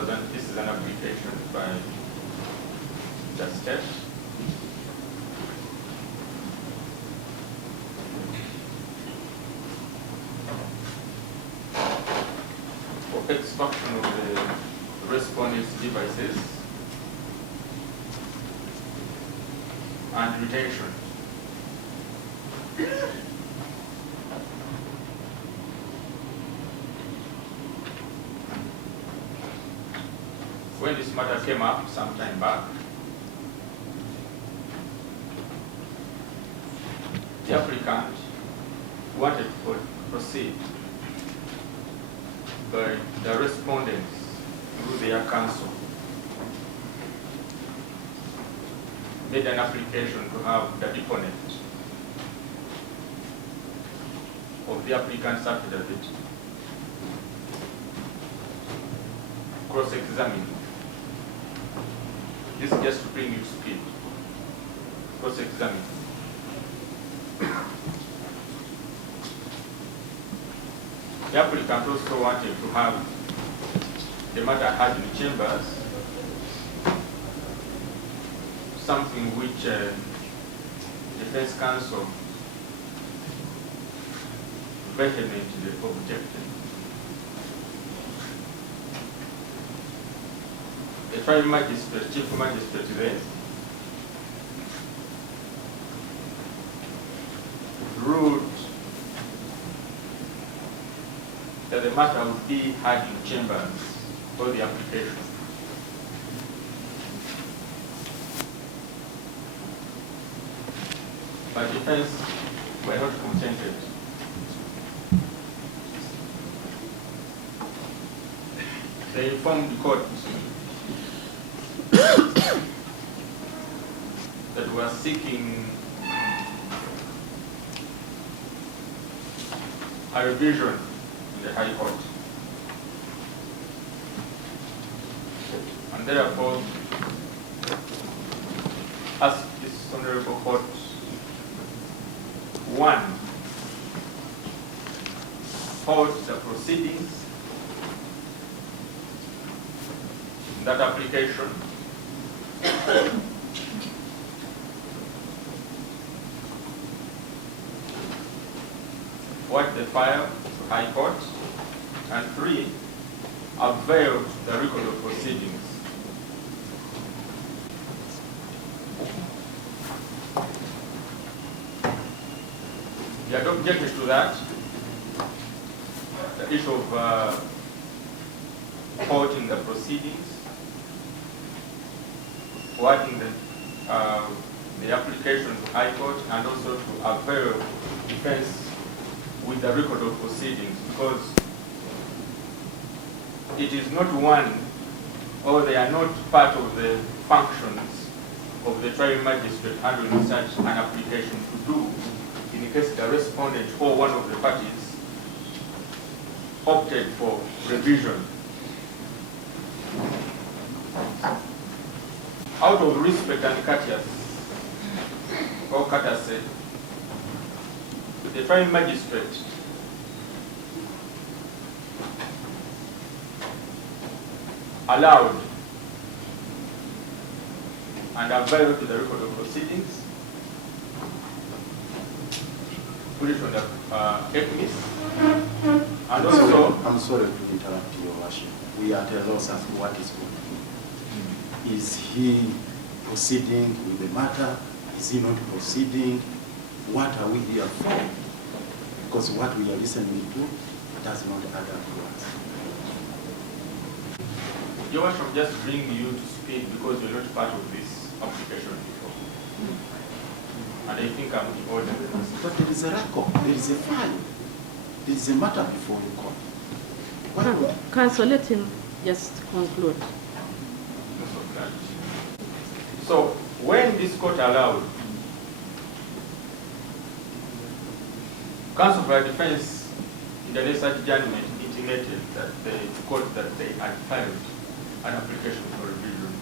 this is an application by the state. For extraction of the respondent's devices and retention. When this matter came up some time back, the applicant wanted to proceed by the respondents through their counsel, made an application to have the deponent of the applicant's affidavit cross-examined. This is just to bring you to speed. Cross-examined. The applicant also wanted to have the matter heard in chambers, something which defense counsel vehemently objected. The trial magistrate, chief magistrate then, ruled that the matter would be heard in chambers for the application. But defense were not contented. They informed the court that we are seeking a revision in the High Court. And therefore, ask this Honorable Court, one, hold the proceedings in that application, forward the file to High Court, and three, avail the record of proceedings. You had objected to that, the issue of halting the proceedings, forwarding the application to High Court, and also to avail defense with the record of proceedings, because it is not one, or they are not part of the functions of the trial magistrate handling such an application to do in case the respondent or one of the parties opted for revision. Out of respect and courtesy, the trial magistrate allowed and availed to the record of proceedings, put it on the ECMIS, and also... I'm sorry to interrupt your worship. We are at a loss as to what is going on. Is he proceeding with the matter? Is he not proceeding? What are we here for? Because what we are listening to does not add up to us. Your worship, just bring you to speed because you're not part of this application before. And I think I'm in order. But there is a record, there is a file, there is a matter before the court. What would... Counsel, let him just conclude. So, when this court allowed, counsel for defense in the necessary judgment intimated that the court that they had filed an application for revision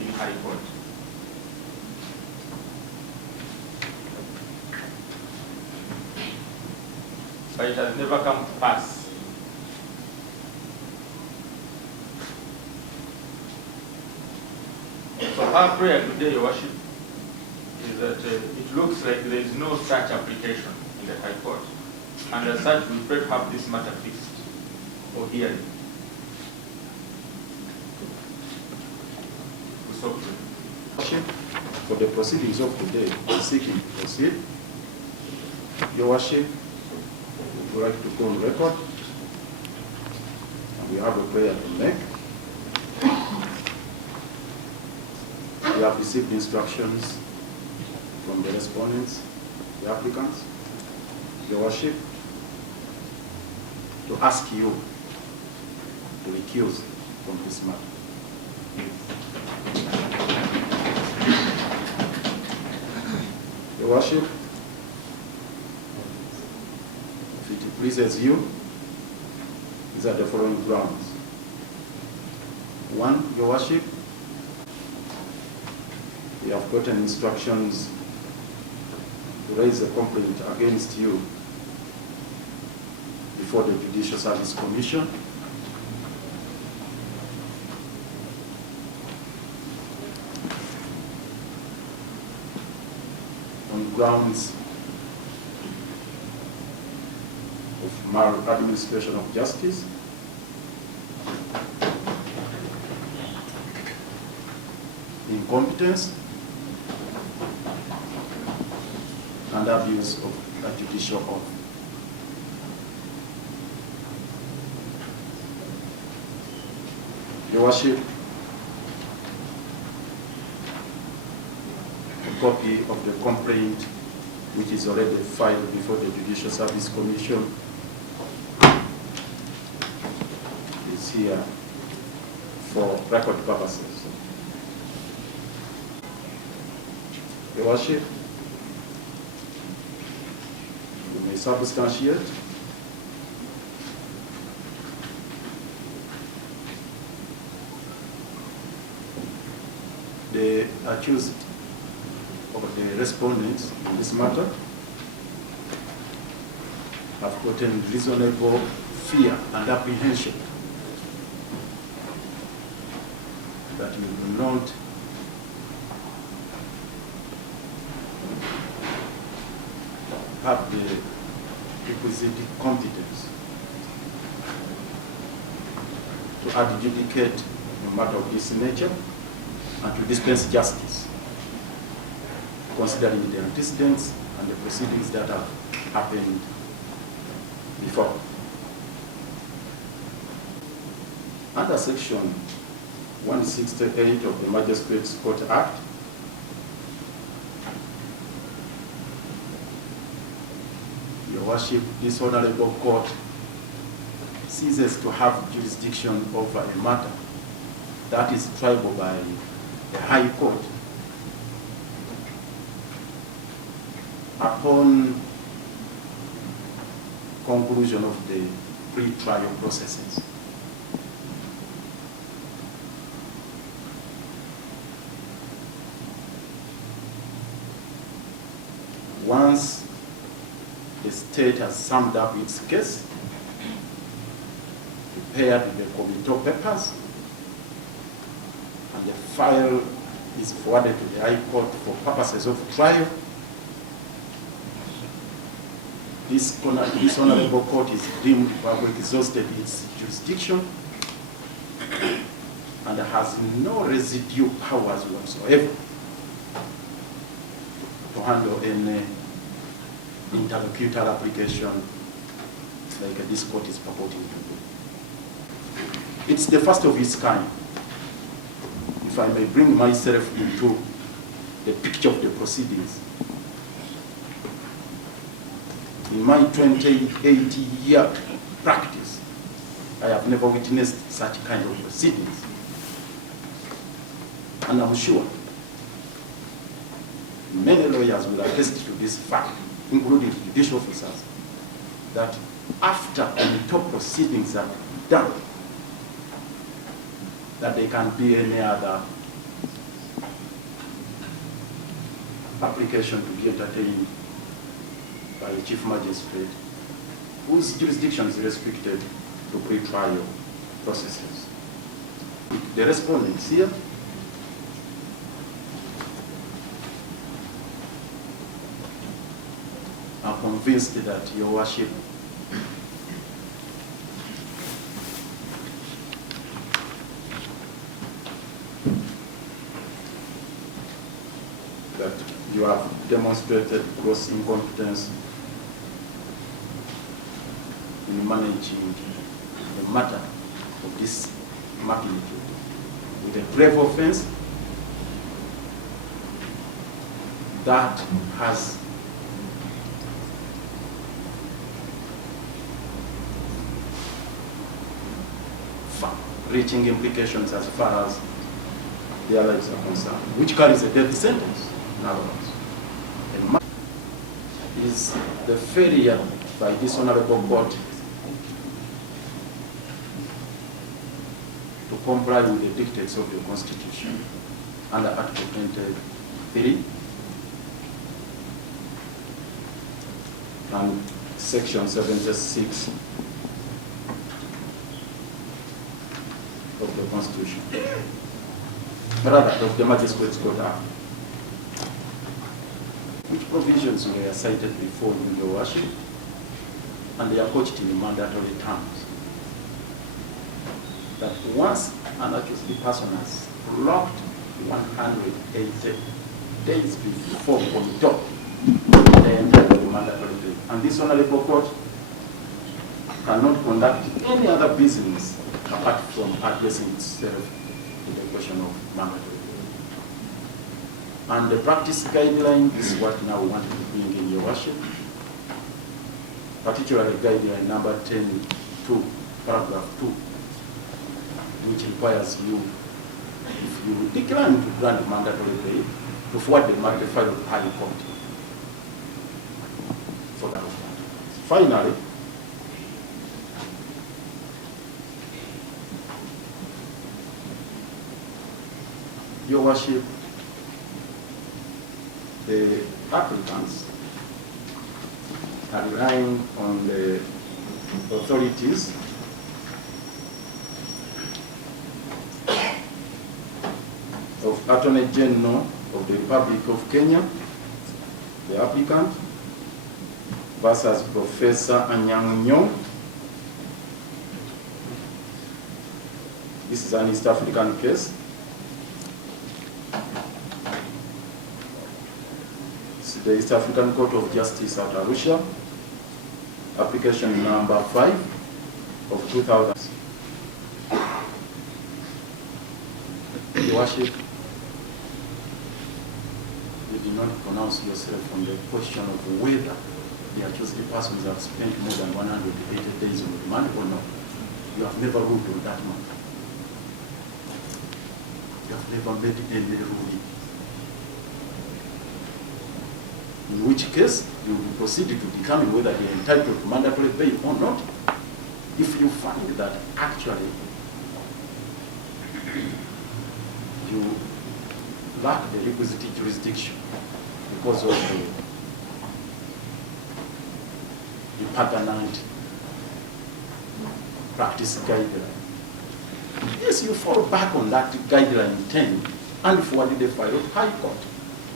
in High Court. But it has never come to pass So our prayer today, Your Worship, is that it looks like there is no such application in the High Court. And as such, we pray to have this matter fixed for hearing. We so pray. For the proceedings of today, seeking to proceed, Your Worship, we would like to go on record. And we have a prayer to make. We have received instructions from the respondents, the applicants, Your Worship, to ask you to recuse from this matter. Your Worship, if it pleases you, these are the following grounds. One, Your Worship, we have gotten instructions to raise a complaint against you before the Judicial Service Commission. On grounds of maladministration of justice, incompetence, and abuse of a judicial oath. Your Worship, a copy of the complaint which is already filed before the Judicial Service Commission is here for record purposes. Your Worship, you may substantiate the accused or the respondents in this matter have gotten reasonable fear and apprehension that you will not have the requisite competence to adjudicate a matter of this nature and to dispense justice, considering the antecedents and the proceedings that have happened before. Under Section 168 of the Magistrate's Court Act, Your Worship, this Honorable Court ceases to have jurisdiction over a matter that is triable by the High Court upon conclusion of the pre-trial processes. Once the state has summed up its case, prepared the committal papers, and the file is forwarded to the High Court for purposes of trial, this Honorable Court is deemed to have exhausted its jurisdiction and has no residue powers whatsoever to handle any interlocutor application like this court is purporting to do. It's the first of its kind. If I may bring myself into the picture of the proceedings. In my 28-year practice, I have never witnessed such kind of proceedings. And I'm sure many lawyers will attest to this fact, including judicial officers, that after committal proceedings are done, that there can be any other application to be entertained by a chief magistrate whose jurisdiction is restricted to pre-trial processes. The respondents here I'm convinced that Your Worship that you have demonstrated gross incompetence in managing the matter of this magnitude with a grave offense that has far-reaching implications as far as their lives are concerned, which carries a death sentence, in other words. Is the failure by this honorable court to comply with the dictates of the Constitution under Article 23 and Section 76 of the Constitution, rather of the Magistrate's Court Act. Which provisions were cited before in Your Worship, and they are couched in mandatory terms. That once an accused person has locked 180 days before conduct, they enter the mandatory period. And this honorable court cannot conduct any other business apart from addressing itself to the question of mandatory. And the practice guideline is what now we want to bring in Your Worship, particularly guideline number 10.2, paragraph 2, which requires you, if you decline to grant mandatory bail, to forward the matter file to High Court for that. Finally, Your Worship, the applicants are relying on the authorities of Attorney General of the Republic of Kenya, the applicant, versus Professor Anyang' Nyong'o. This is an East African case. The East African Court of Justice at Arusha, application number 5 of 2000. Your Worship, you did not pronounce yourself on the question of whether the accused persons have spent more than 180 days on remand or not. You have never ruled on that matter. You have never made any ruling. In which case, you will proceed to determine whether they are entitled to mandatory bail or not. If you find that actually you lack the requisite jurisdiction because of the patterned practice guideline, yes, you fall back on that guideline 10 and forward the file to High Court.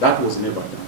That was never done.